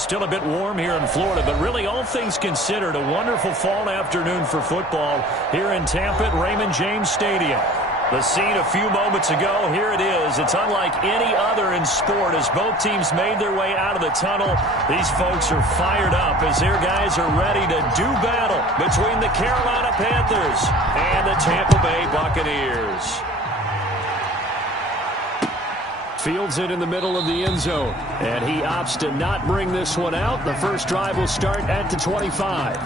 Still a bit warm here in Florida, but really all things considered, a wonderful fall afternoon for football here in Tampa at Raymond James Stadium. The scene a few moments ago, here it is. It's unlike any other in sport as both teams made their way out of the tunnel. These folks are fired up as their guys are ready to do battle between the Carolina Panthers and the Tampa Bay Buccaneers. Fields it in the middle of the end zone, and he opts to not bring this one out. The first drive will start at the 25.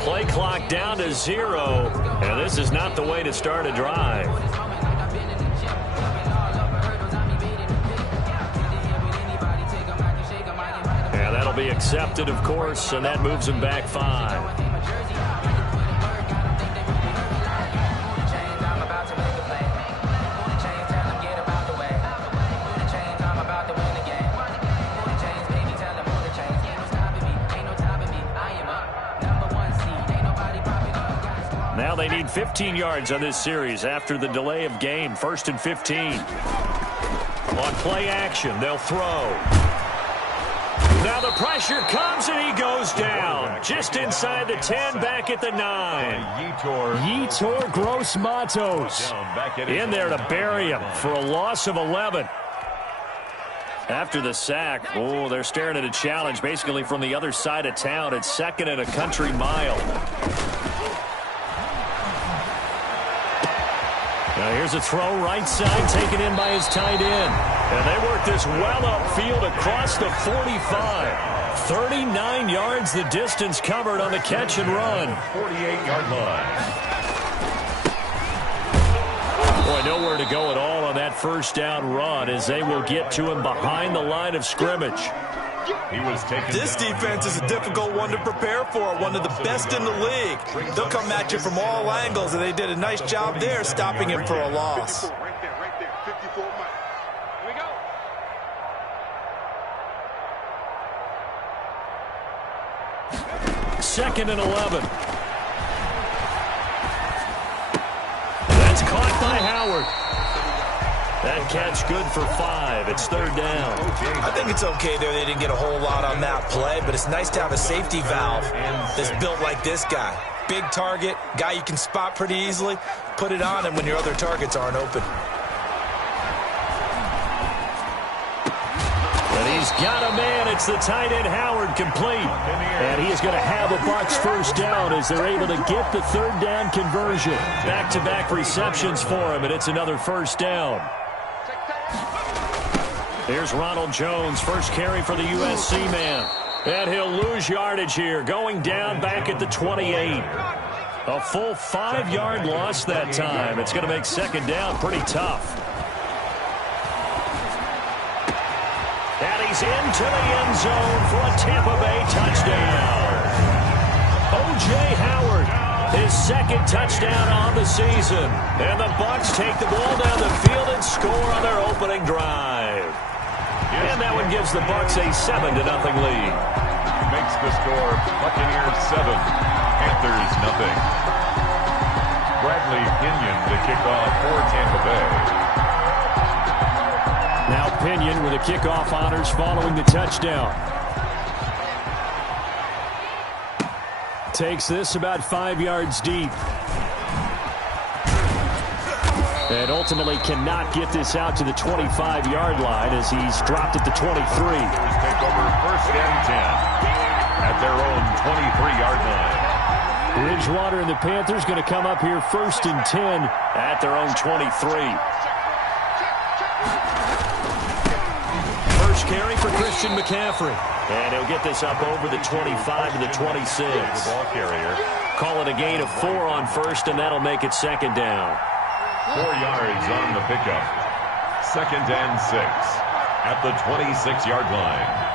Play clock down to 0, and this is not the way to start a drive. Yeah, that'll be accepted, of course, and that moves him back 5. Now they need 15 yards on this series after the delay of game. 1st and 15. On play action, they'll throw. Now the pressure comes and he goes down. Just inside the 10, back at the 9. Yetur Gross-Matos in there to bury him for a loss of 11. After the sack, they're staring at a challenge basically from the other side of town. It's 2nd and a country mile. Now here's a throw right side taken in by his tight end. And they work this well upfield across the 45. 39 yards the distance covered on the catch and run. 48-yard line. Boy, nowhere to go at all on that first down run as they will get to him behind the line of scrimmage. This defense is a difficult one to prepare for, one of the best in the league. They'll come at you from all angles, and they did a nice job there stopping him for a loss. Right there. 54 miles. Here we go. Second and 11. That's caught by Howard. That catch good for 5. It's 3rd down. I think it's okay there. They didn't get a whole lot on that play, but it's nice to have a safety valve that's built like this guy. Big target, guy you can spot pretty easily. Put it on him when your other targets aren't open. And he's got a man. It's the tight end Howard complete. And he is going to have a Bucs first down as they're able to get the 3rd down conversion. Back-to-back receptions for him, and it's another first down. Here's Ronald Jones, first carry for the USC man. And he'll lose yardage here, going down back at the 28. A full 5-yard loss that time. It's going to make 2nd down pretty tough. And he's into the end zone for a Tampa Bay touchdown. O.J. Howard, his 2nd touchdown on the season. And the Bucs take the ball down the field and score on their opening drive. And that one gives the Bucs a 7-0 lead. Makes the score Buccaneers 7, Panthers 0. Bradley Pinion to kick off for Tampa Bay. Now Pinion with the kickoff honors following the touchdown. Takes this about 5 yards deep. And ultimately cannot get this out to the 25-yard line as he's dropped at the 23. Take over 1st and 10 at their own 23-yard line. Bridgewater and the Panthers going to come up here 1st and 10 at their own 23. First carry for Christian McCaffrey. And he'll get this up over the 25 to the 26. The ball carrier. call it a gain of 4 on first, and that'll make it second down. 4 yards on the pickup. 2nd and 6 at the 26-yard line.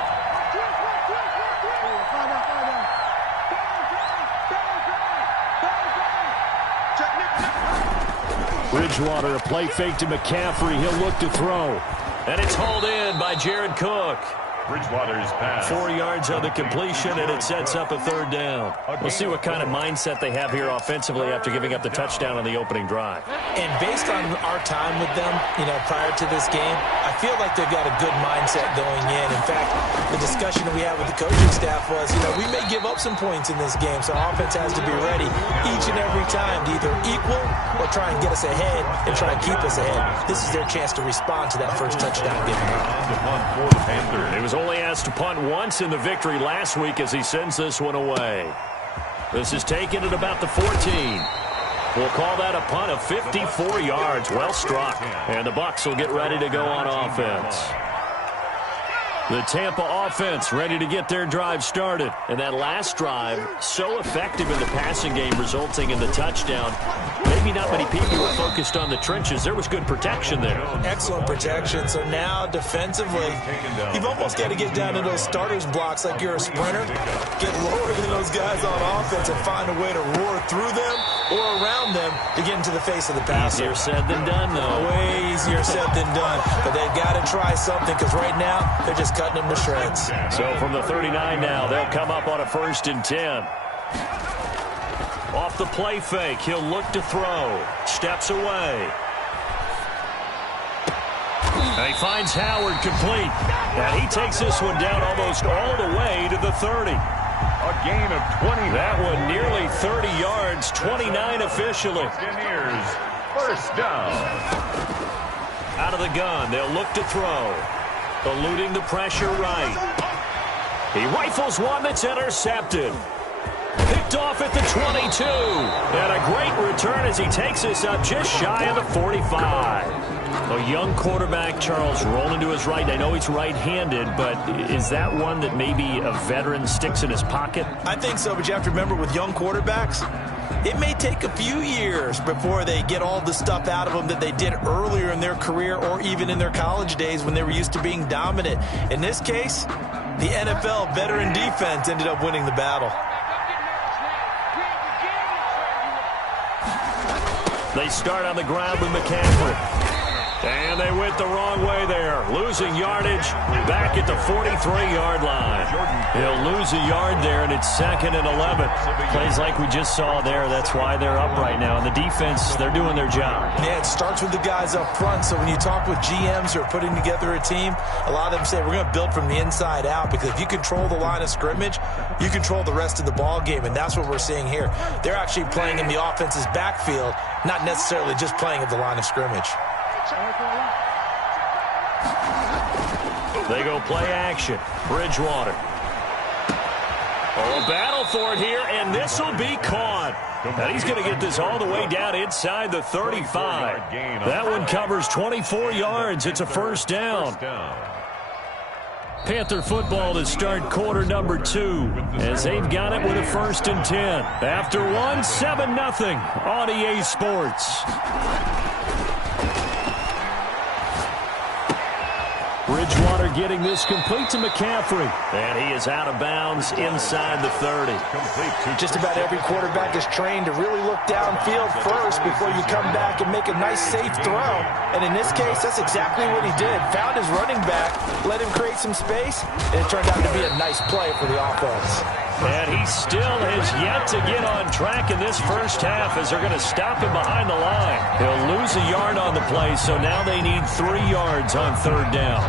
Bridgewater, a play fake to McCaffrey. He'll look to throw. And it's hauled in by Jared Cook. Bridgewater's pass. 4 yards on the completion, and it sets up a third down. We'll see what kind of mindset they have here offensively after giving up the touchdown on the opening drive. And based on our time with them, prior to this game, I feel like they've got a good mindset going in. In fact, the discussion we had with the coaching staff was, we may give up some points in this game, so our offense has to be ready each and every time to either equal or try and get us ahead and try and keep us ahead. This is their chance to respond to that first touchdown given up. It was only asked to punt once in the victory last week as he sends this one away. This is taken at about the 14. We'll call that a punt of 54 yards. Well struck. And the Bucs will get ready to go on offense. The Tampa offense ready to get their drive started. And that last drive, so effective in the passing game, resulting in the touchdown. Maybe not many people were focused on the trenches. There was good protection there. Excellent protection. So now, defensively, you've almost got to get down to those starters blocks like you're a sprinter. Get lower than those guys on offense and find a way to roar through them or around them to get into the face of the passer. Easier said than done, though. Way easier said than done. But they've got to try something because right now, they're just cutting them to shreds. So from the 39 now, they'll come up on a 1st and 10. Off the play fake, he'll look to throw. Steps away. And he finds Howard complete. And he takes this one down almost all the way to the 30. A gain of 20. That one nearly 30 yards, 29 officially. First down. Out of the gun, they'll look to throw. Eluding the pressure right. He rifles one that's intercepted. Picked off at the 22. And a great return as he takes this up just shy of the 45. A young quarterback, Charles, rolling to his right. I know he's right-handed, but is that one that maybe a veteran sticks in his pocket? I think so, but you have to remember with young quarterbacks, it may take a few years before they get all the stuff out of them that they did earlier in their career or even in their college days when they were used to being dominant. In this case, the NFL veteran defense ended up winning the battle. They start on the ground with McCaffrey. And they went the wrong way there. Losing yardage back at the 43-yard line. He'll lose a yard there, and it's 2nd and 11. Plays like we just saw there. That's why they're up right now. And the defense, they're doing their job. Yeah, it starts with the guys up front. So when you talk with GMs who are putting together a team, a lot of them say, we're going to build from the inside out. Because if you control the line of scrimmage, you control the rest of the ball game. And that's what we're seeing here. They're actually playing in the offense's backfield, not necessarily just playing at the line of scrimmage. They go play action. Bridgewater. Oh, a battle for it here, and this will be caught. And he's going to get this all the way down inside the 35. That one covers 24 yards. It's a first down. Panther football to start quarter number 2 as they've got it with a 1st and 10. After 7-0 on EA Sports. Bridgewater getting this complete to McCaffrey. And he is out of bounds inside the 30. Just about every quarterback is trained to really look downfield first before you come back and make a nice, safe throw. And in this case, that's exactly what he did. Found his running back, let him create some space, and it turned out to be a nice play for the offense. And he still has yet to get on track in this first half as they're going to stop him behind the line. He'll lose a yard on the play, so now they need 3 yards on 3rd down.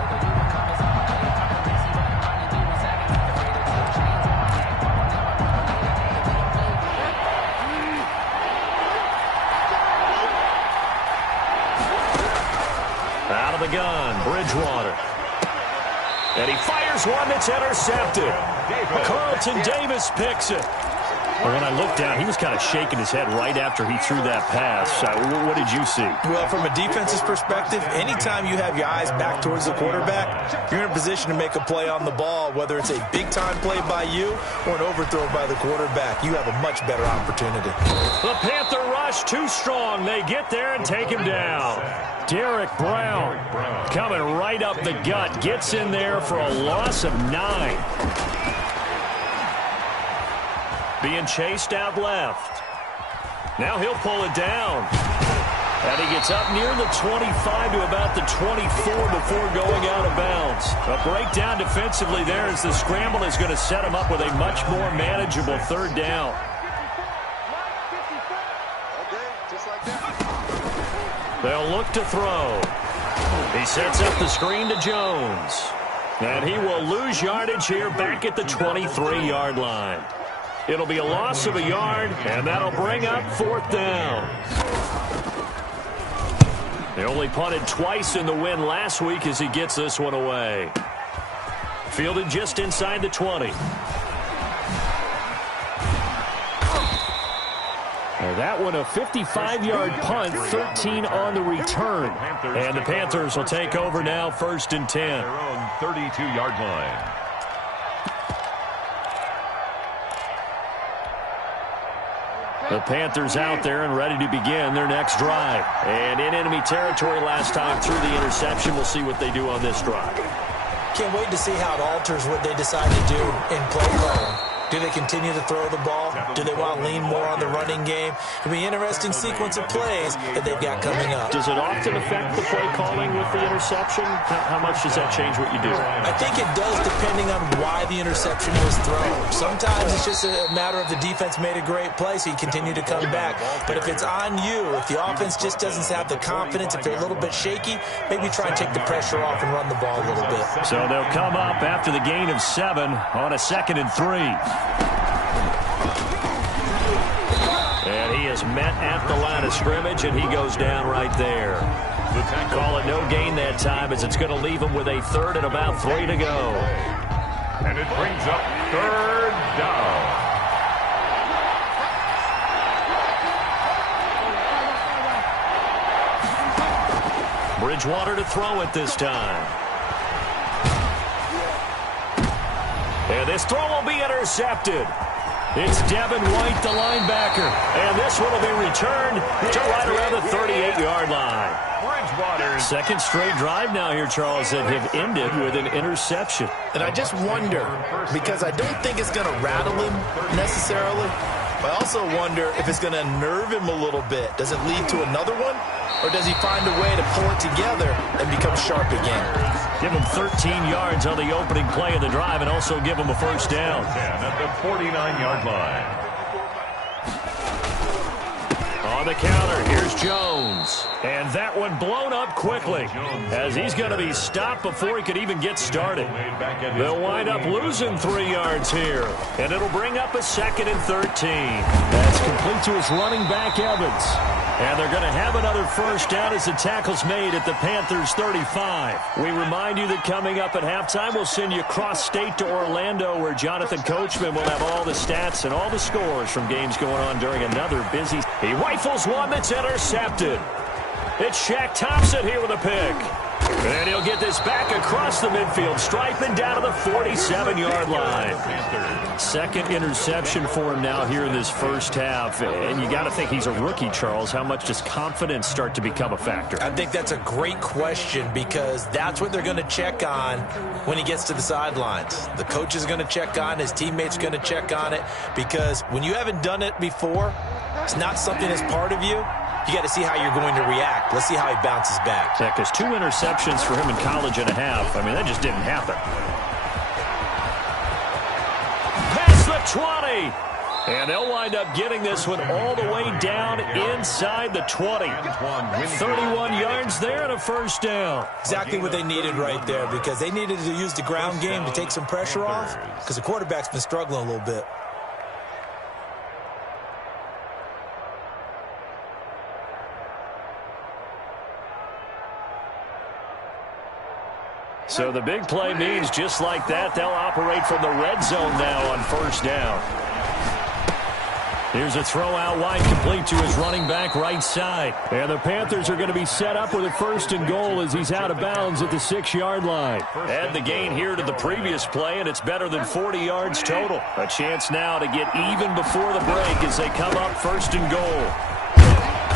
Out of the gun, Bridgewater. And he fires one that's intercepted. Carlton Davis picks it. Well, when I looked down, he was kind of shaking his head right after he threw that pass. What did you see? Well, from a defense's perspective, anytime you have your eyes back towards the quarterback, you're in a position to make a play on the ball, whether it's a big-time play by you or an overthrow by the quarterback. You have a much better opportunity. The Panther rush too strong. They get there and take him down. Derek Brown coming right up the gut. Gets in there for a loss of 9. Being chased out left. Now he'll pull it down. And he gets up near the 25 to about the 24 before going out of bounds. A breakdown defensively there as the scramble is going to set him up with a much more manageable third down. They'll look to throw. He sets up the screen to Jones. And he will lose yardage here back at the 23-yard line. It'll be a loss of a yard, and that'll bring up 4th down. They only punted twice in the win last week as he gets this one away. Fielded just inside the 20. That one a 55-yard punt, 13 on the return. And the Panthers will take over now, 1st and 10. Their own 32-yard line. The Panthers out there and ready to begin their next drive. And in enemy territory last time through the interception. We'll see what they do on this drive. Can't wait to see how it alters what they decide to do in play calling. Do they continue to throw the ball? Do they want to lean more on the running game? It'll be an interesting sequence of plays that they've got coming up. Does it often affect the play calling with the interception? How much does that change what you do? I think it does depending on why the interception was thrown. Sometimes it's just a matter of the defense made a great play, so you continue to come back. But if it's on you, if the offense just doesn't have the confidence, if they're a little bit shaky, maybe try and take the pressure off and run the ball a little bit. So they'll come up after the gain of 7 on a 2nd and 3. And he is met at the line of scrimmage, and he goes down right there. Call it no gain that time, as it's going to leave him with a 3rd and about 3 to go. And it brings up 3rd down. Bridgewater to throw it this time. And this throw will be intercepted. It's Devin White, the linebacker. And this one will be returned to right around the 38-yard line. Second straight drive now here, Charles, that have ended with an interception. And I just wonder, because I don't think it's going to rattle him necessarily, but I also wonder if it's going to nerve him a little bit. Does it lead to another one? Or does he find a way to pull it together and become sharp again? Give him 13 yards on the opening play of the drive and also give him a 1st down. At the 49-yard line. On the counter, here's Jones. And that one blown up quickly as he's going to be stopped before he could even get started. They'll wind up losing 3 yards here. And it'll bring up a 2nd and 13. That's complete to his running back, Evans. And they're going to have another 1st down as the tackle's made at the Panthers' 35. We remind you that coming up at halftime, we'll send you cross-state to Orlando, where Jonathan Coachman will have all the stats and all the scores from games going on during another busy. He rifles one that's intercepted. It's Shaq Thompson here with a pick. And he'll get this back across the midfield stripe and down to the 47-yard line. 2nd interception for him now here in this first half. And you got to think he's a rookie, Charles. How much does confidence start to become a factor? I think that's a great question, because that's what they're going to check on when he gets to the sidelines. The coach is going to check on, his teammates are going to check on it, because when you haven't done it before, it's not something that's part of you. You got to see how you're going to react. Let's see how he bounces back. Yeah, because 2 interceptions for him in college and a half. I mean, that just didn't happen. Past the 20. And they'll wind up getting this one all the way down inside the 20. 31 yards there and a 1st down. Exactly what they needed right there, because they needed to use the ground game to take some pressure off, because the quarterback's been struggling a little bit. So the big play means just like that, they'll operate from the red zone now on 1st down. Here's a throw out wide, complete to his running back right side. And the Panthers are going to be set up with a 1st and goal as he's out of bounds at the 6-yard line. Add the gain here to the previous play, and it's better than 40 yards total. A chance now to get even before the break as they come up 1st and goal.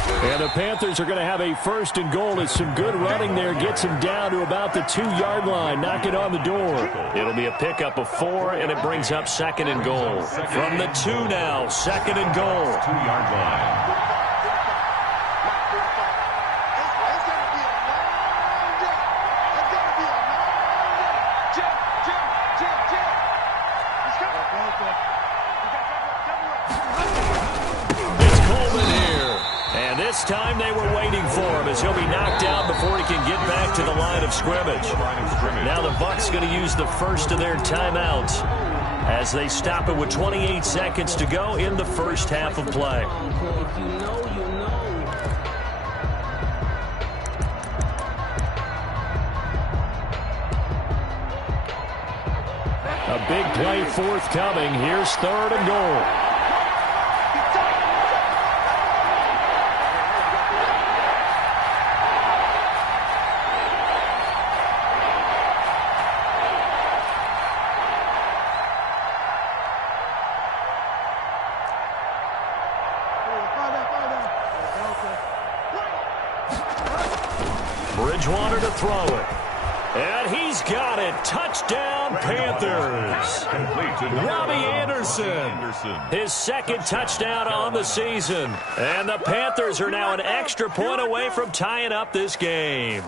And the Panthers are going to have a 1st and goal as some good running there gets him down to about the 2-yard line, knocking on the door. It'll be a pickup of 4, and it brings up 2nd and goal. From the 2 now, 2nd and goal. 2-yard line. This time they were waiting for him as he'll be knocked down before he can get back to the line of scrimmage. Now the Bucs going to use the first of their timeouts as they stop it with 28 seconds to go in the first half of play. A big play forthcoming. Here's 3rd and goal. Bridgewater to throw it. And he's got it. Touchdown, Panthers. Robbie Anderson. His 2nd touchdown on the season. And the Panthers are now an extra point away from tying up this game.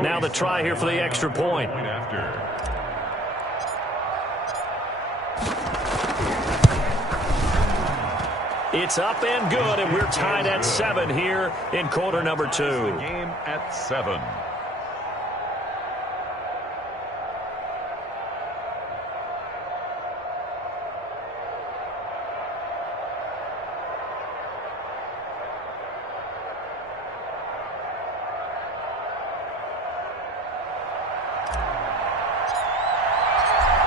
Now the try here for the extra point. It's up and good, and we're tied at 7 here in quarter number 2. The game at 7.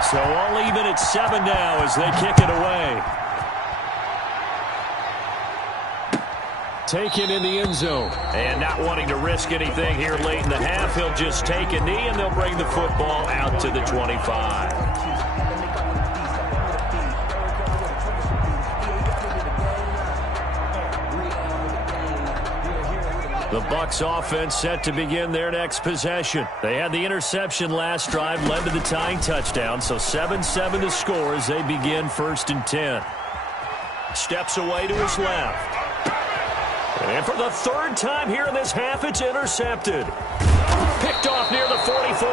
So all even at 7 now as they kick it away. Taken in the end zone. And not wanting to risk anything here late in the half, he'll just take a knee, and they'll bring the football out to the 25. The Bucs offense set to begin their next possession. They had the interception last drive, led to the tying touchdown, so 7-7 to score as they begin 1st and 10. Steps away to his left. And for the 3rd time here in this half, it's intercepted. Picked off near the 44.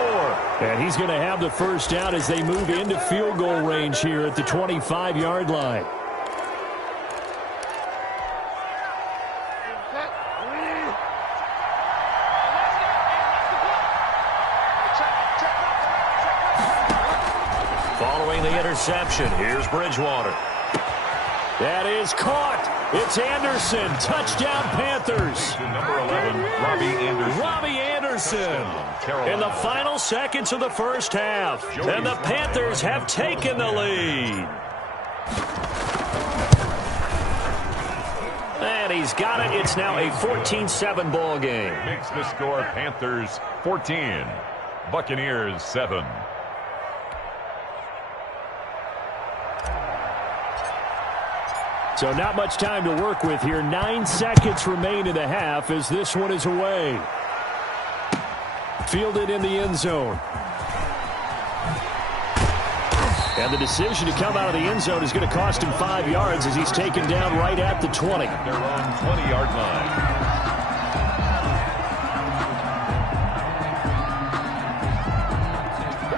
And he's going to have the first down as they move into field goal range here at the 25-yard line. Following the interception, here's Bridgewater. That is caught. It's Anderson. Touchdown, Panthers. Number 11, Robbie Anderson. Robbie Anderson in the final seconds of the first half. And the Panthers have taken the lead. And he's got it. It's now a 14-7 ball game. Makes the score Panthers 14, Buccaneers 7. So not much time to work with here. 9 seconds remain in the half as this one is away. Fielded in the end zone. And the decision to come out of the end zone is going to cost him 5 yards as he's taken down right at the 20. Their own 20-yard line.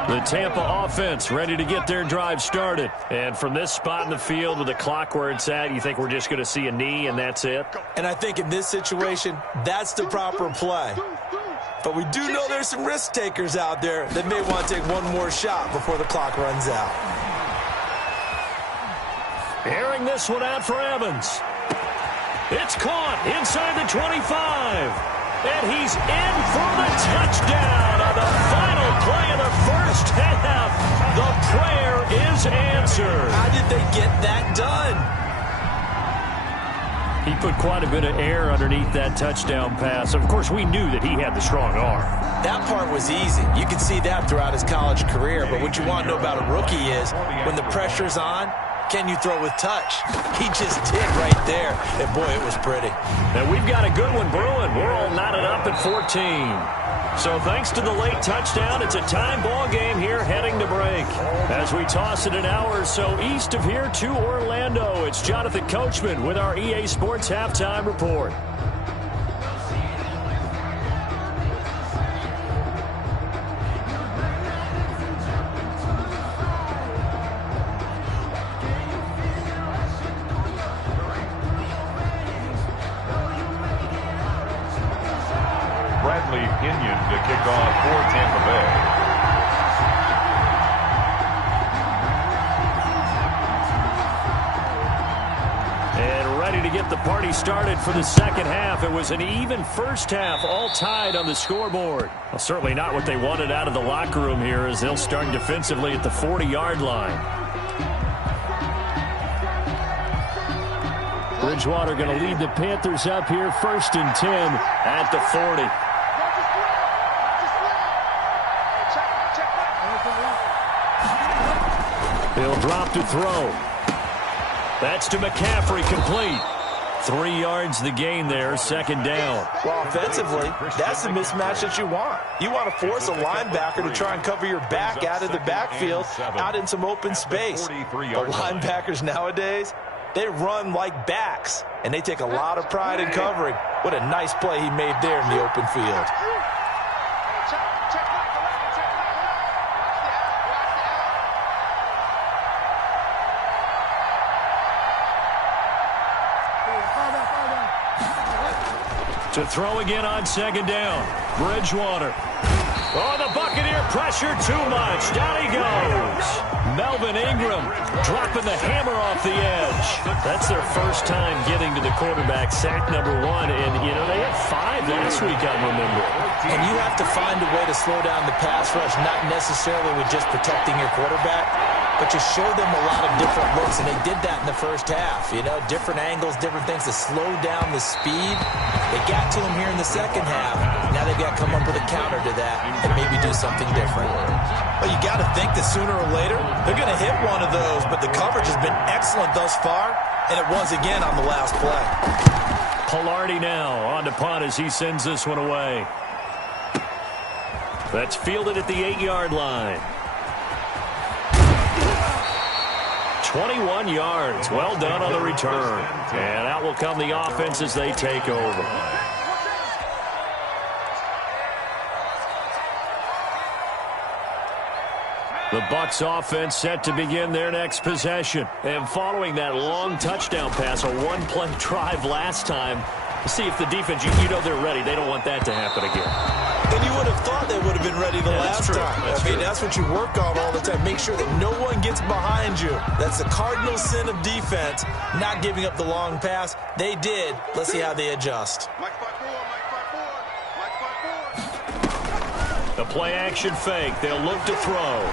The Tampa offense ready to get their drive started. And from this spot in the field with the clock where it's at, you think we're just going to see a knee and that's it? And I think in this situation, that's the proper play. But we do know there's some risk takers out there that may want to take one more shot before the clock runs out. Airing this one out for Evans. It's caught inside the 25. And he's in for the touchdown on the final play of the first half. The prayer is answered. How did they get that done? He put quite a bit of air underneath that touchdown pass. Of course, we knew that he had the strong arm. That part was easy. You can see that throughout his college career. But what you want to know about a rookie is when the pressure's on, can you throw with touch? He just did right there. And, boy, it was pretty. And we've got a good one brewing. We're all knotted up at 14. So thanks to the late touchdown, it's a time ball game here heading to break. As we toss it an hour or so east of here to Orlando, it's Jonathan Coachman with our EA Sports Halftime Report. Pinion to kick off for Tampa Bay. And ready to get the party started for the second half. It was an even first half, all tied on the scoreboard. Well, certainly not what they wanted out of the locker room here as they'll start defensively at the 40-yard line. Bridgewater going to lead the Panthers up here, 1st and 10 at the 40. He'll drop to throw. That's to McCaffrey, complete. 3 yards the gain there, 2nd down. Well, offensively, that's the mismatch that you want. You want to force a linebacker to try and cover your back out of the backfield, out in some open space. But linebackers nowadays, they run like backs, and they take a lot of pride in covering. What a nice play he made there in the open field. To throw again on 2nd down. Bridgewater. Oh, the Buccaneer pressure too much. Down he goes. Melvin Ingram dropping the hammer off the edge. That's their first time getting to the quarterback, sack number 1. And, you know, they had 5 last week, I remember. And you have to find a way to slow down the pass rush, not necessarily with just protecting your quarterback, but you show them a lot of different looks, and they did that in the first half. You know, different angles, different things to slow down the speed. They got to him here in the second half. Now they've got to come up with a counter to that and maybe do something different. Well, you got to think that sooner or later they're going to hit one of those, but the coverage has been excellent thus far, and it was again on the last play. Pilardi now on to punt as he sends this one away. That's fielded at the 8-yard line. 21 yards. Well done on the return. And out will come the offense as they take over. The Bucs offense set to begin their next possession. And following that long touchdown pass, a one-play drive last time, see if the defense, you know they're ready. They don't want that to happen again. And you would have thought they would have been ready the last time. That's what you work on all the time. Make sure that no one gets behind you. That's the cardinal sin of defense, not giving up the long pass. They did. Let's see how they adjust. The play-action fake. They'll look to throw.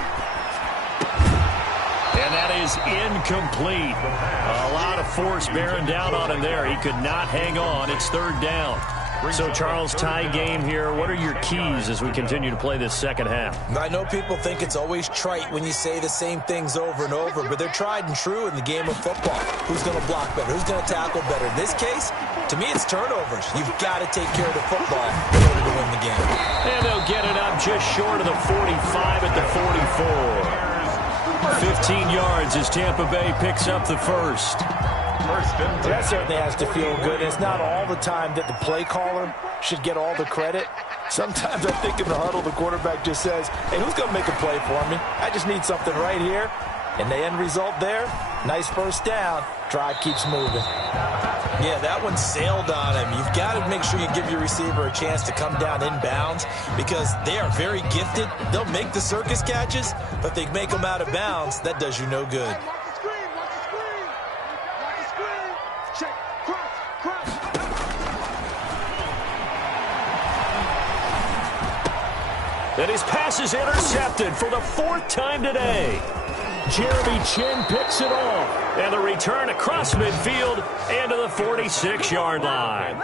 And that is incomplete. A lot of force bearing down on him there. He could not hang on. It's 3rd down. So, Charles, tie game here. What are your keys as we continue to play this second half? I know people think it's always trite when you say the same things over and over, but they're tried and true in the game of football. Who's going to block better? Who's going to tackle better? In this case, to me, it's turnovers. You've got to take care of the football in order to win the game. And they'll get it up just short of the 45 at the 44. 15 yards as Tampa Bay picks up the first. That certainly has to feel good. It's not all the time that the play caller should get all the credit. Sometimes I think in the huddle, the quarterback just says, hey, who's going to make a play for me? I just need something right here. And the end result there, nice first down. Drive keeps moving. Yeah, that one sailed on him. You've got to make sure you give your receiver a chance to come down inbounds because they are very gifted. They'll make the circus catches, but if they make them out of bounds, that does you no good. And his pass is intercepted for the 4th time today. Jeremy Chin picks it off. And the return across midfield and to the 46-yard line.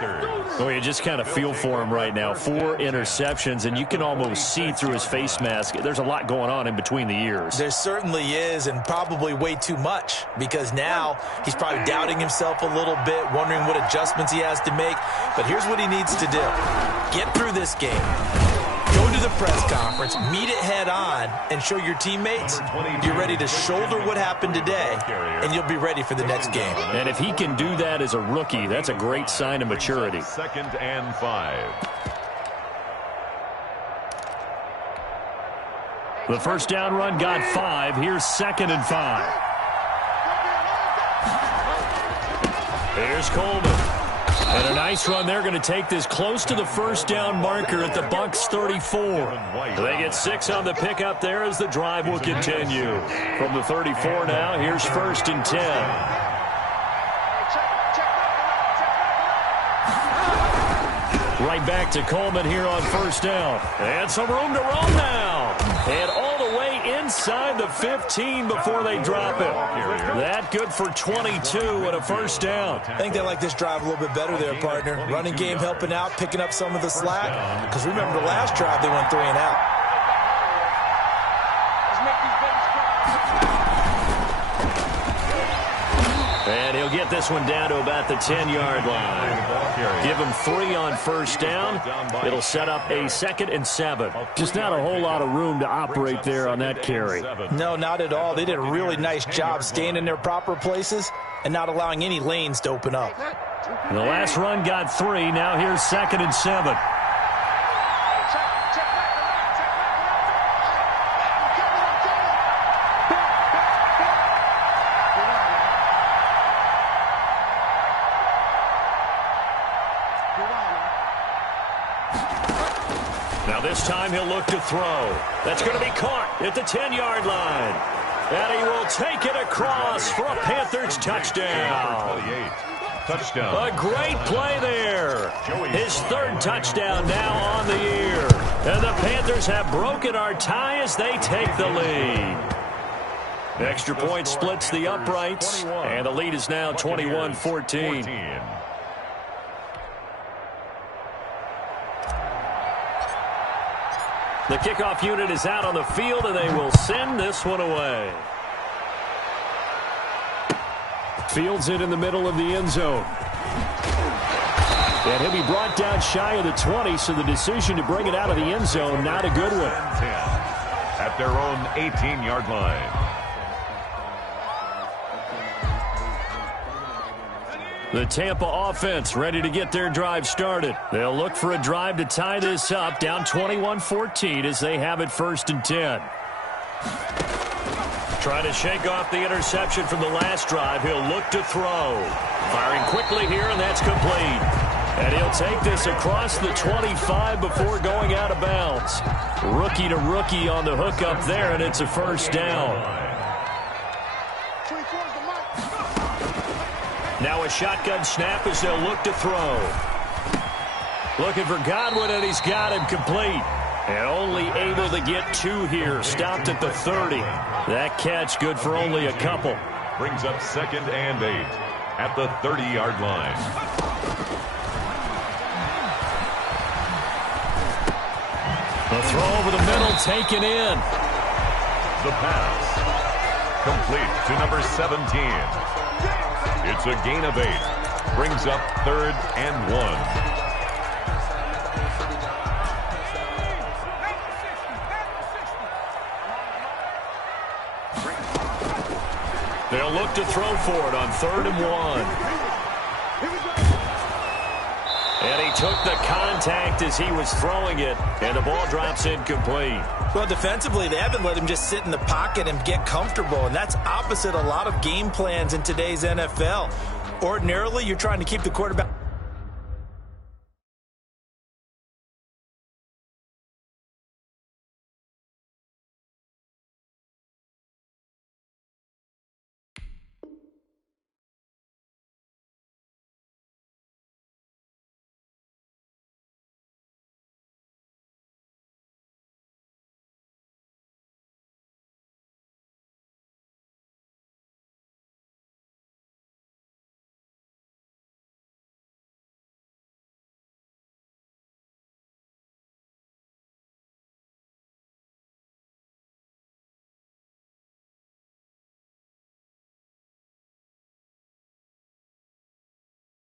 Oh, you just kind of feel for him right now. 4 interceptions, and you can almost see through his face mask. There's a lot going on in between the ears. There certainly is, and probably way too much, because now he's probably doubting himself a little bit, wondering what adjustments he has to make. But here's what he needs to do. Get through this game. Go to the press conference, meet it head on, and show your teammates you're ready to shoulder what happened today, and you'll be ready for the next game. And if he can do that as a rookie, that's a great sign of maturity. 2nd and 5. The first down run got 5. Here's 2nd and 5. Here's Coleman. And a nice run. They're going to take this close to the first down marker at the Bucs 34. They get 6 on the pickup there as the drive will continue. From the 34 now, here's 1st and 10. Right back to Coleman here on 1st down. And some room to roam now. And all the way inside the 15 before they drop it. That good for 22 and a 1st down. I think they like this drive a little bit better there, partner. Running game helping out, picking up some of the slack. Because remember the last drive, they went 3 and out. And he'll get this one down to about the 10-yard line. Give him 3 on 1st down. It'll set up a 2nd and 7. Just not a whole lot of room to operate there on that carry. No, not at all. They did a really nice job staying in their proper places and not allowing any lanes to open up. The last run got 3. Now here's 2nd and 7. Now this time he'll look to throw. That's going to be caught at the 10-yard line. And he will take it across for a Panthers touchdown. Touchdown. A great play there. His 3rd touchdown now on the year. And the Panthers have broken our tie as they take the lead. Extra point splits the uprights. And the lead is now 21-14. The kickoff unit is out on the field, and they will send this one away. Fields it in the middle of the end zone. And he'll be brought down shy of the 20, so the decision to bring it out of the end zone, not a good one. At their own 18-yard line. The Tampa offense ready to get their drive started. They'll look for a drive to tie this up, down 21-14 as they have it 1st and 10. Trying to shake off the interception from the last drive. He'll look to throw. Firing quickly here, and that's complete. And he'll take this across the 25 before going out of bounds. Rookie to rookie on the hook up there, and it's a 1st down. Now a shotgun snap as they'll look to throw. Looking for Godwin, and he's got him complete. And only able to get 2 here. Stopped at the 30. That catch good for only a couple. Brings up 2nd and 8 at the 30-yard line. The throw over the middle taken in. The pass. Complete to number 17. It's a gain of 8. Brings up 3rd and 1. They'll look to throw for it on 3rd and 1. And he took the contact as he was throwing it, and the ball drops incomplete. Well, defensively, they haven't let him just sit in the pocket and get comfortable, and that's opposite a lot of game plans in today's NFL. Ordinarily, you're trying to keep the quarterback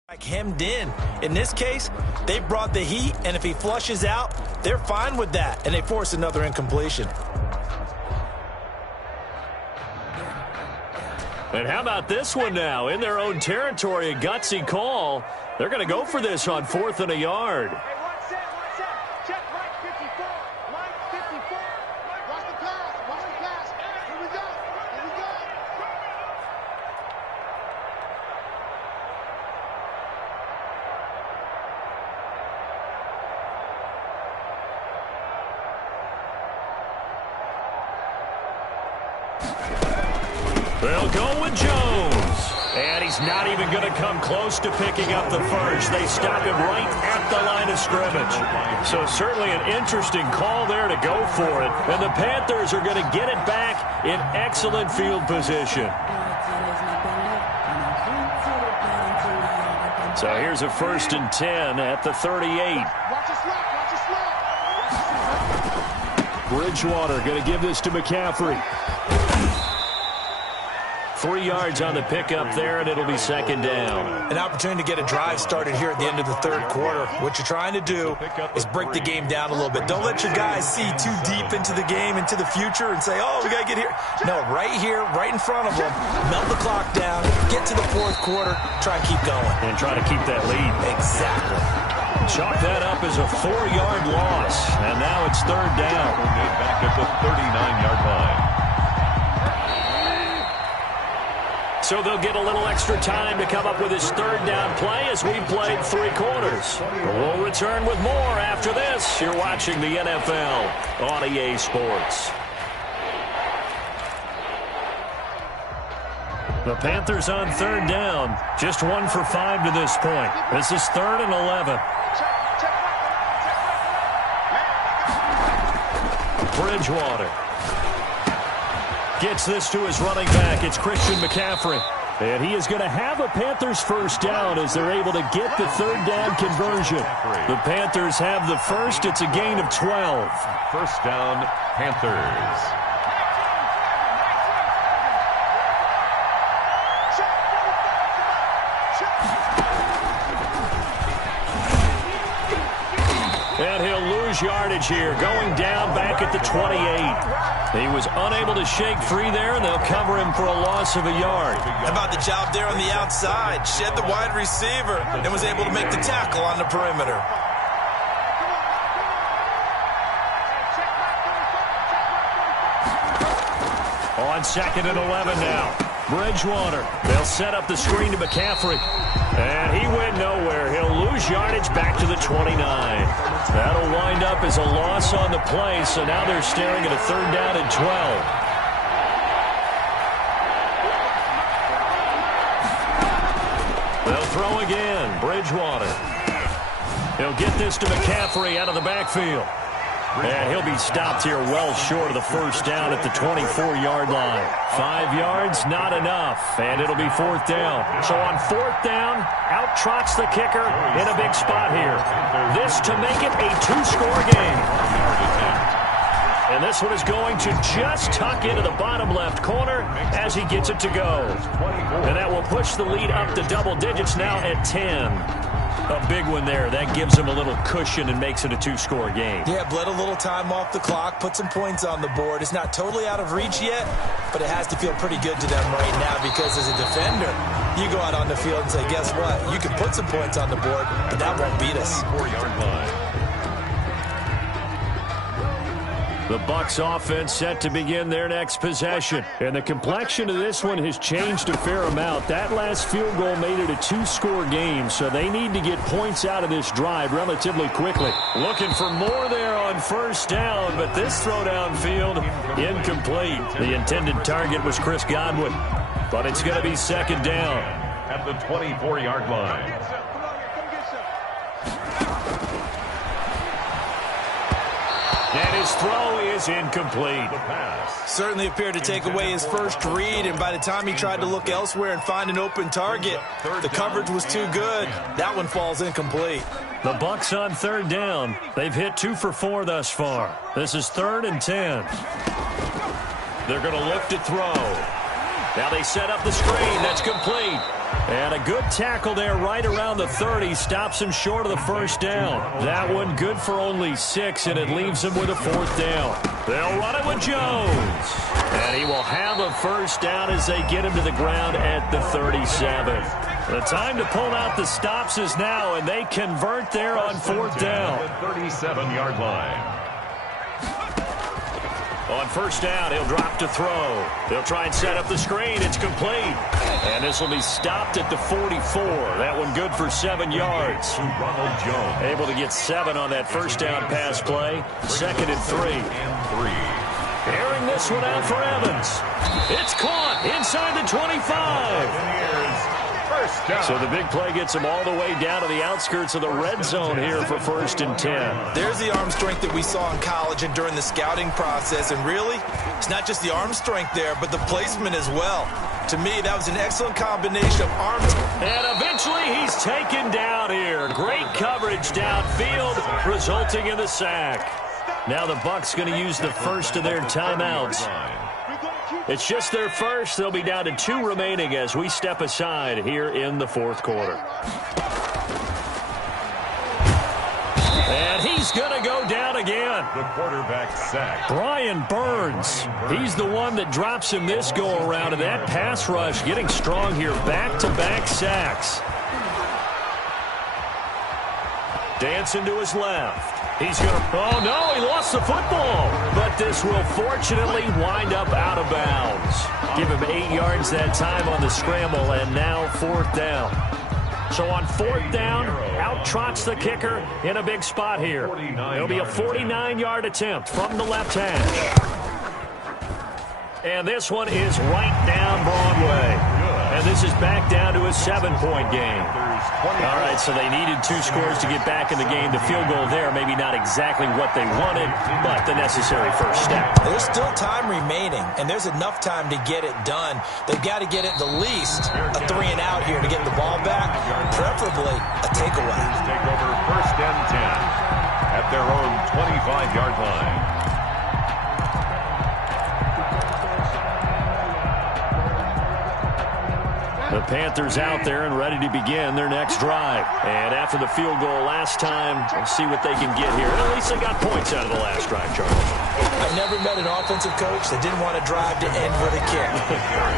Like hemmed in. In this case, they brought the heat, and if he flushes out, they're fine with that, and they force another incompletion. And how about this one now? In their own territory, a gutsy call. They're going to go for this on 4th and a yard. Hey, one set. Check right 54. Right 54. Watch the pass. Here we go. They'll go with Jones. And he's not even going to come close to picking up the first. They stop him right at the line of scrimmage. So certainly an interesting call there to go for it. And the Panthers are going to get it back in excellent field position. So here's a 1st and 10 at the 38. Watch your slot. Bridgewater going to give this to McCaffrey. 3 yards on the pickup there, and it'll be 2nd down. An opportunity to get a drive started here at the end of the 3rd quarter. What you're trying to do is break the game down a little bit. Don't let your guys see too deep into the game, into the future, and say, oh, we got to get here. No, right here, right in front of them, melt the clock down, get to the 4th quarter, try and keep going. And try to keep that lead. Exactly. Chalk that up as a 4-yard loss, and now it's 3rd down. Back at the 39-yard line. So they'll get a little extra time to come up with his 3rd down play as we played 3 quarters. We'll return with more after this. You're watching the NFL on EA Sports. The Panthers on 3rd down. Just 1 for 5 to this point. This is 3rd and 11. Bridgewater gets this to his running back. It's Christian McCaffrey. And he is going to have a Panthers 1st down as they're able to get the 3rd down conversion. The Panthers have the first. It's a gain of 12. 1st down, Panthers. And he'll lose yardage here, going down back at the 28. He was unable to shake free there, and they'll cover him for a loss of a yard. How about the job there on the outside? Shed the wide receiver and was able to make the tackle on the perimeter. On 2nd and 11 now. Bridgewater. They'll set up the screen to McCaffrey. And he went nowhere. He'll lose yardage back to the 29. That'll wind up as a loss on the play, so now they're staring at a 3rd down and 12. They'll throw again. Bridgewater. He'll get this to McCaffrey out of the backfield. And he'll be stopped here well short of the 1st down at the 24-yard line. 5 yards, not enough, and it'll be 4th down. So on 4th down, out trots the kicker in a big spot here. This to make it a 2-score game. And this one is going to just tuck into the bottom left corner as he gets it to go. And that will push the lead up to double digits now at 10. A big one there. That gives them a little cushion and makes it a 2-score game. Yeah, bled a little time off the clock, put some points on the board. It's not totally out of reach yet, but it has to feel pretty good to them right now because as a defender, you go out on the field and say, guess what? You can put some points on the board, but that won't beat us. 4-yard line. The Bucs offense set to begin their next possession. And the complexion of this one has changed a fair amount. That last field goal made it a 2-score game, so they need to get points out of this drive relatively quickly. Looking for more there on 1st down, but this throw downfield incomplete. The intended target was Chris Godwin, but it's going to be 2nd down. At the 24-yard line. And his throw is incomplete. Certainly appeared to take away his first read, and by the time he tried to look elsewhere and find an open target, the coverage was too good. That one falls incomplete. The Bucs on 3rd down. They've hit 2 for 4 thus far. This is 3rd and 10. They're going to look to throw. Now they set up the screen. That's complete. And a good tackle there right around the 30. Stops him short of the first down. That one good for only 6, and it leaves him with a 4th down. They'll run it with Jones. And he will have a first down as they get him to the ground at the 37. The time to pull out the stops is now, and they convert there on 4th down. 37-yard line. On first down, he'll drop to throw. They'll try and set up the screen. It's complete. And this will be stopped at the 44. That one good for 7 yards. Ronald Jones. Able to get 7 on that first down pass play. 2nd and 3. Airing this one out for Evans. It's caught inside the 25. First down. So the big play gets him all the way down to the outskirts of the red zone here for 1st and 10. There's the arm strength that we saw in college and during the scouting process. And really, it's not just the arm strength there, but the placement as well. To me, that was an excellent combination of arm. And eventually he's taken down here. Great coverage downfield, resulting in the sack. Now the Bucs going to use the first of their timeouts. It's just their first. They'll be down to 2 remaining as we step aside here in the 4th quarter. And he's going to go down again. The quarterback sack. Brian Burns. He's the one that drops him this go-around. And that pass rush getting strong here. Back-to-back sacks. Dancing to his left. He's going to, oh no, he lost the football. But this will fortunately wind up out of bounds. Give him 8 yards that time on the scramble, and now 4th down. So on 4th down, out trots the kicker in a big spot here. It'll be a 49-yard attempt from the left hash. And this one is right down Broadway. And this is back down to a 7-point game. All right, so they needed 2 scores to get back in the game. The field goal there, maybe not exactly what they wanted, but the necessary first step. There's still time remaining, and there's enough time to get it done. They've got to get it the least a 3-and-out here to get the ball back, preferably a takeaway. Take over 1st and 10 at their own 25-yard line. The Panthers out there and ready to begin their next drive. And after the field goal last time, we'll see what they can get here. At least they got points out of the last drive, Charles. I've never met an offensive coach that didn't want to drive to end with a kick.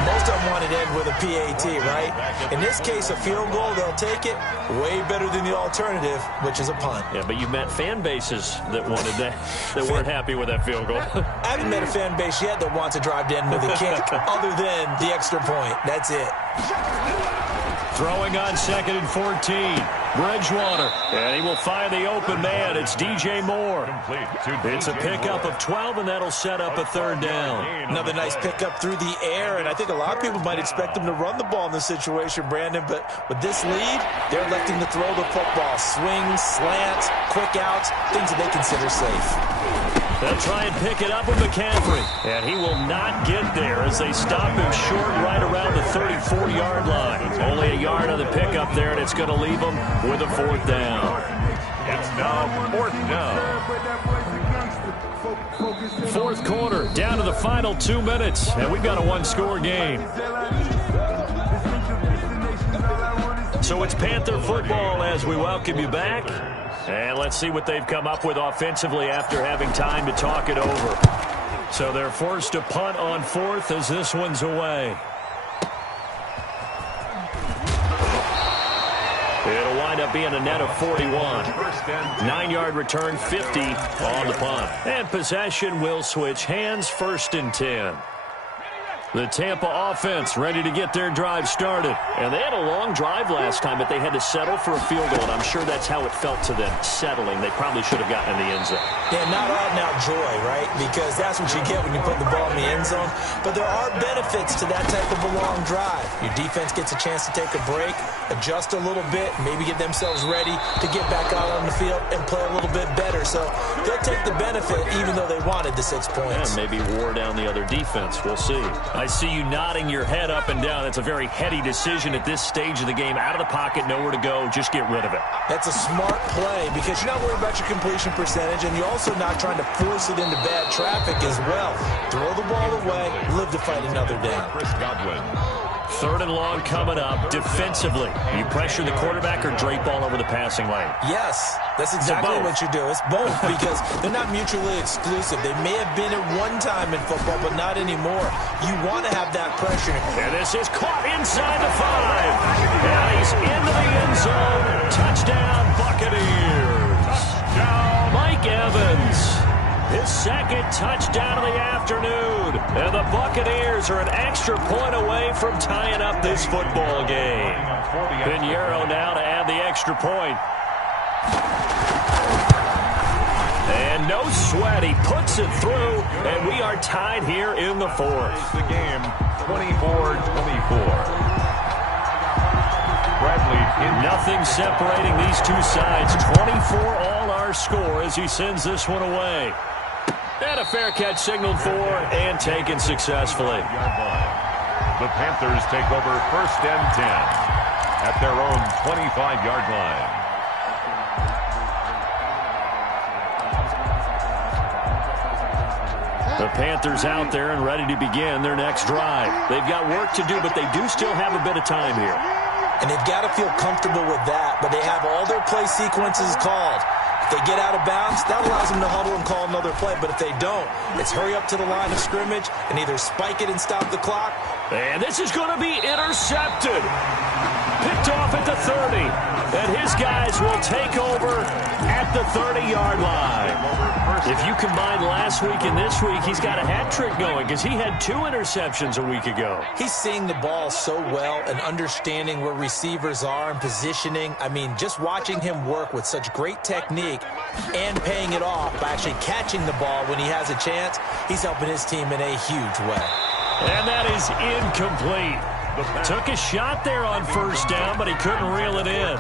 Most of them wanted to end with a PAT, right? In this case, a field goal, they'll take it. Way better than the alternative, which is a punt. Yeah, but you've met fan bases that wanted that, that weren't happy with that field goal. I haven't met a fan base yet that wants to drive to end with a kick, other than the extra point. That's it. Throwing on 2nd and 14. Bridgewater. And he will find the open man. It's DJ Moore. It's a pickup of 12, and that'll set up a 3rd down. Another nice pickup through the air, and I think a lot of people might expect them to run the ball in this situation, Brandon, but with this lead, they're electing to throw the football. Swings, slants, quick outs, things that they consider safe. They'll try and pick it up with McCaffrey. And he will not get there as they stop him short right around the 34-yard line. Only a yard on the pickup there, and it's going to leave him with a 4th down. It's now 4th down. 4th quarter, down to the final 2 minutes, and we've got a 1-score game. So it's Panther football as we welcome you back. And let's see what they've come up with offensively after having time to talk it over. So they're forced to punt on 4th as this one's away. It'll wind up being a net of 41. 9-yard return, 50 on the punt. And possession will switch hands, 1st and 10. The Tampa offense ready to get their drive started. And they had a long drive last time, but they had to settle for a field goal, and I'm sure that's how it felt to them, settling. They probably should have gotten in the end zone. Yeah, not out-and-out joy, right? Because that's what you get when you put the ball in the end zone. But there are benefits to that type of a long drive. Your defense gets a chance to take a break, adjust a little bit, maybe get themselves ready to get back out on the field and play a little bit better. So they'll take the benefit even though they wanted the 6 points. Yeah, maybe wore down the other defense. We'll see. I see you nodding your head up and down. That's a very heady decision at this stage of the game. Out of the pocket, nowhere to go. Just get rid of it. That's a smart play because you're not worried about your completion percentage, and you're also not trying to force it into bad traffic as well. Throw the ball away, live to fight another down. Chris Godwin. 3rd and long coming up. Defensively, you pressure the quarterback or drape all over the passing lane? Yes, that's exactly what you do. It's both because they're not mutually exclusive. They may have been at one time in football, but not anymore. You want to have that pressure. And this is caught inside the 5. And he's into the end zone. Touchdown, Buccaneers. Touchdown. Mike Evans. His 2nd touchdown of the afternoon. And the Buccaneers are an extra point away from tying up this football game. Pinheiro now to add the extra point. And no sweat. He puts it through, and we are tied here in the 4th. The game, 24-24. Nothing separating these two sides. 24 all our score as he sends this one away. And a fair catch signaled for and taken successfully. The Panthers take over 1st and 10 at their own 25-yard line. The Panthers out there and ready to begin their next drive. They've got work to do, but they do still have a bit of time here. And they've got to feel comfortable with that, but they have all their play sequences called. If they get out of bounds, that allows them to huddle and call another play. But if they don't, it's hurry up to the line of scrimmage and either spike it and stop the clock. And this is going to be intercepted. Picked off at the 30. And his guys will take over at the 30-yard line. If you combine last week and this week, he's got a hat trick going because he had 2 interceptions a week ago. He's seeing the ball so well and understanding where receivers are and positioning. I mean, just watching him work with such great technique and paying it off by actually catching the ball when he has a chance, he's helping his team in a huge way. And that is incomplete. Took a shot there on 1st down, but he couldn't reel it in.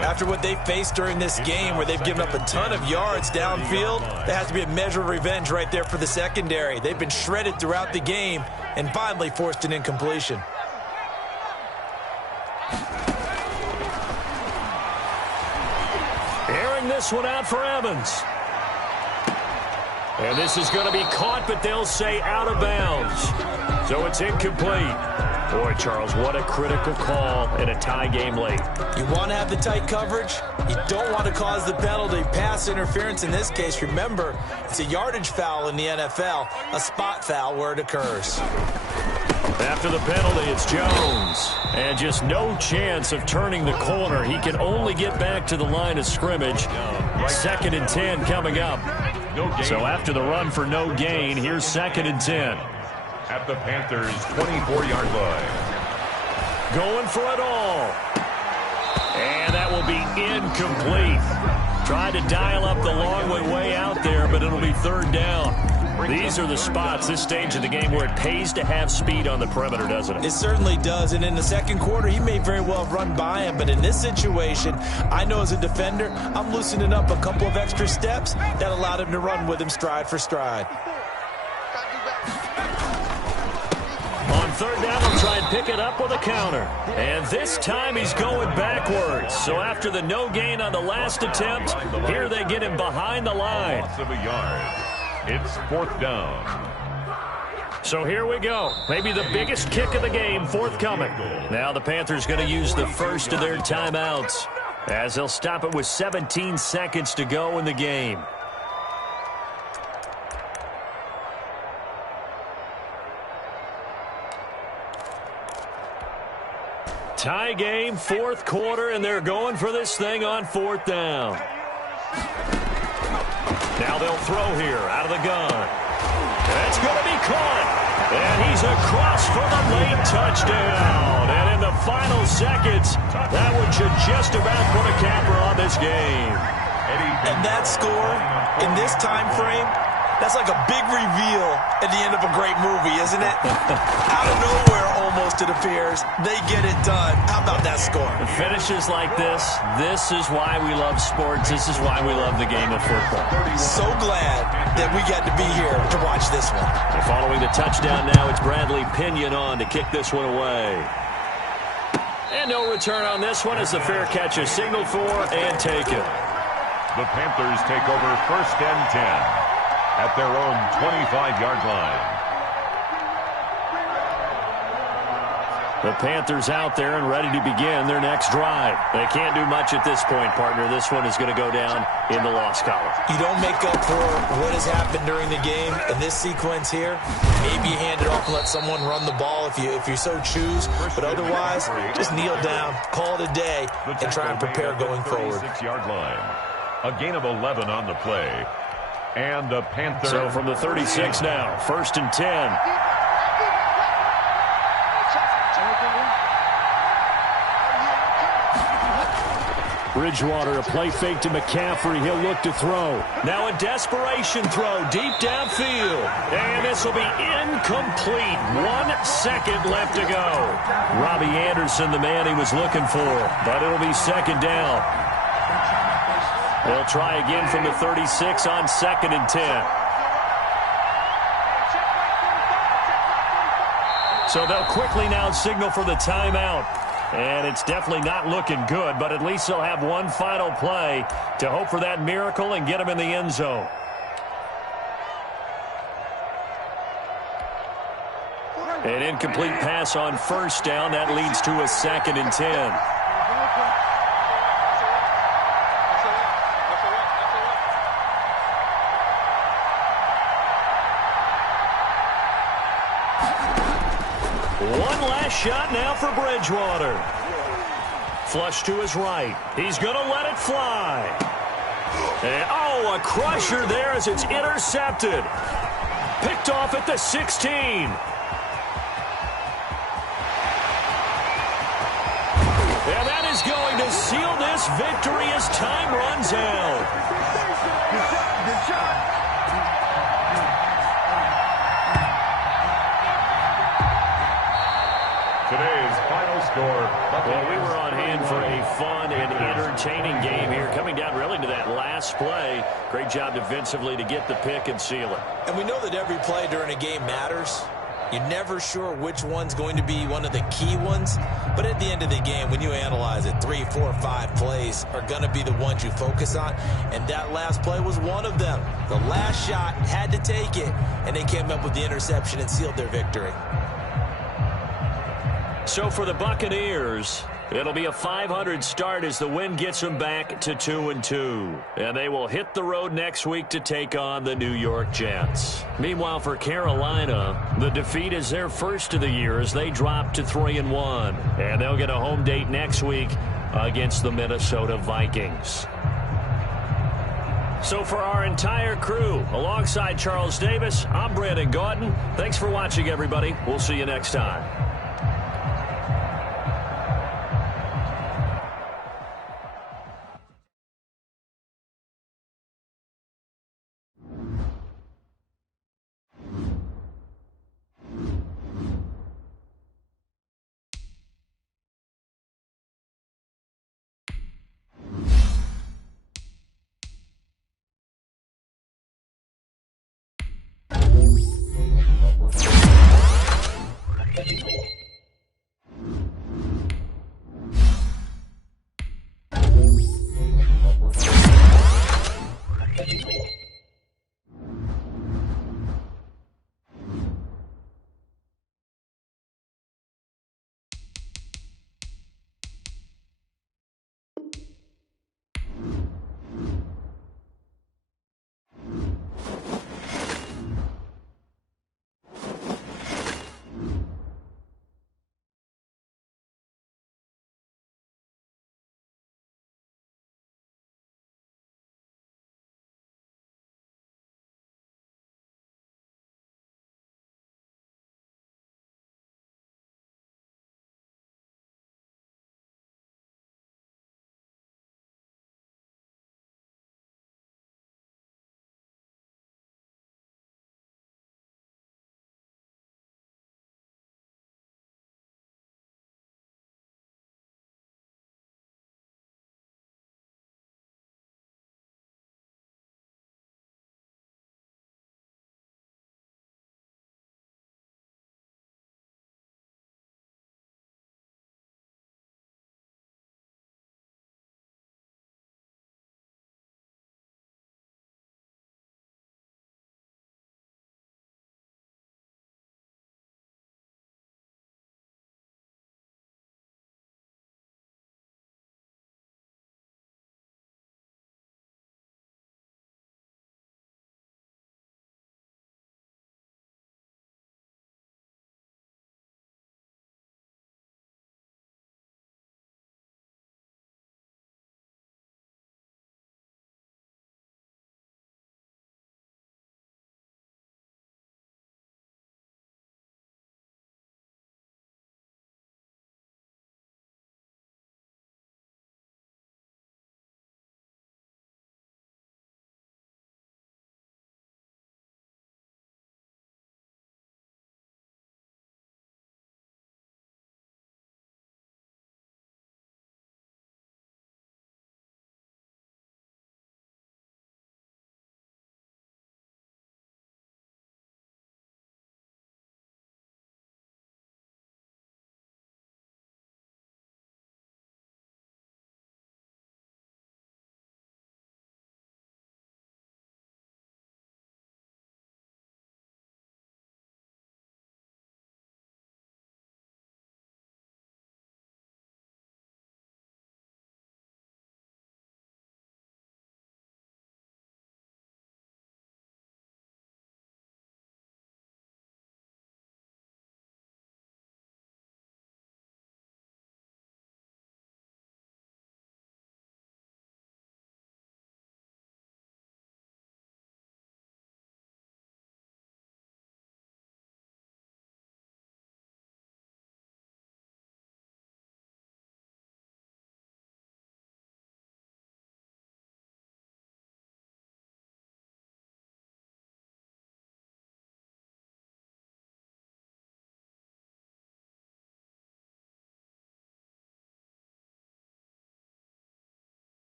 After what they faced during this game where they've given up a ton of yards downfield, there has to be a measure of revenge right there for the secondary. They've been shredded throughout the game and finally forced an incompletion. Airing this one out for Evans. And this is going to be caught, but they'll say out of bounds. So it's incomplete. Boy, Charles, what a critical call in a tie game late. You want to have the tight coverage. You don't want to cause the penalty. Pass interference in this case, remember, it's a yardage foul in the NFL, a spot foul where it occurs. After the penalty, it's Jones. And just no chance of turning the corner. He can only get back to the line of scrimmage. 2nd and 10 coming up. So after the run for no gain, here's 2nd and 10. At the Panthers' 24-yard line. Going for it all. And that will be incomplete. Tried to dial up the long way out there, but it'll be 3rd down. These are the spots, this stage of the game, where it pays to have speed on the perimeter, doesn't it? It certainly does, and in the 2nd quarter, he may very well run by him, but in this situation, I know as a defender, I'm loosening up a couple of extra steps that allowed him to run with him stride for stride. On 3rd down, they'll try and pick it up with a counter. And this time he's going backwards. So after the no gain on the last attempt, here they get him behind the line. Loss of a yard. It's 4th down. So here we go. Maybe the biggest kick of the game forthcoming. Now the Panthers going to use the first of their timeouts as they'll stop it with 17 seconds to go in the game. Tie game, 4th quarter, and they're going for this thing on 4th down. Now they'll throw here out of the gun. That's going to be caught. And he's across for the late touchdown. And in the final seconds, that one should just about put a capper on this game. And that score in this time frame, that's like a big reveal at the end of a great movie, isn't it? Out of nowhere, almost, it appears. They get it done. How about that score? Finishes like this is why we love sports. This is why we love the game of football. So glad that we got to be here to watch this one. And following the touchdown now, it's Bradley Pinion on to kick this one away. And no return on this one as the fair catch is signaled for and taken. The Panthers take over 1st and 10. At their own 25-yard line. The Panthers out there and ready to begin their next drive. They can't do much at this point, partner. This one is going to go down in the loss column. You don't make up for what has happened during the game in this sequence here. Maybe you hand it off and let someone run the ball if you so choose. But otherwise, just kneel down, call it a day, and try and prepare going forward. 36-yard line. A gain of 11 on the play. And the Panthers. So from the 36 now, 1st and 10. Bridgewater, a play fake to McCaffrey. He'll look to throw. Now a desperation throw deep downfield. And this will be incomplete. 1 second left to go. Robbie Anderson, the man he was looking for. But it'll be 2nd down. They'll try again from the 36 on 2nd and 10. So they'll quickly now signal for the timeout. And it's definitely not looking good, but at least they'll have one final play to hope for that miracle and get them in the end zone. An incomplete pass on 1st down. That leads to a 2nd and 10. One last shot now for Bridgewater. Flush to his right. He's going to let it fly. And, oh, a crusher there as it's intercepted. Picked off at the 16. And that is going to seal this victory as time runs out. Good shot. Today's final score. Well, we were on hand for a fun and entertaining game here. Coming down really to that last play. Great job defensively to get the pick and seal it. And we know that every play during a game matters. You're never sure which one's going to be one of the key ones. But at the end of the game, when you analyze it, 3, 4, 5 plays are going to be the ones you focus on. And that last play was one of them. The last shot had to take it, and they came up with the interception and sealed their victory. So for the Buccaneers, it'll be a 500 start as the win gets them back to 2-2. And they will hit the road next week to take on the New York Jets. Meanwhile, for Carolina, the defeat is their first of the year as they drop to 3-1. And they'll get a home date next week against the Minnesota Vikings. So for our entire crew, alongside Charles Davis, I'm Brandon Gautin. Thanks for watching, everybody. We'll see you next time.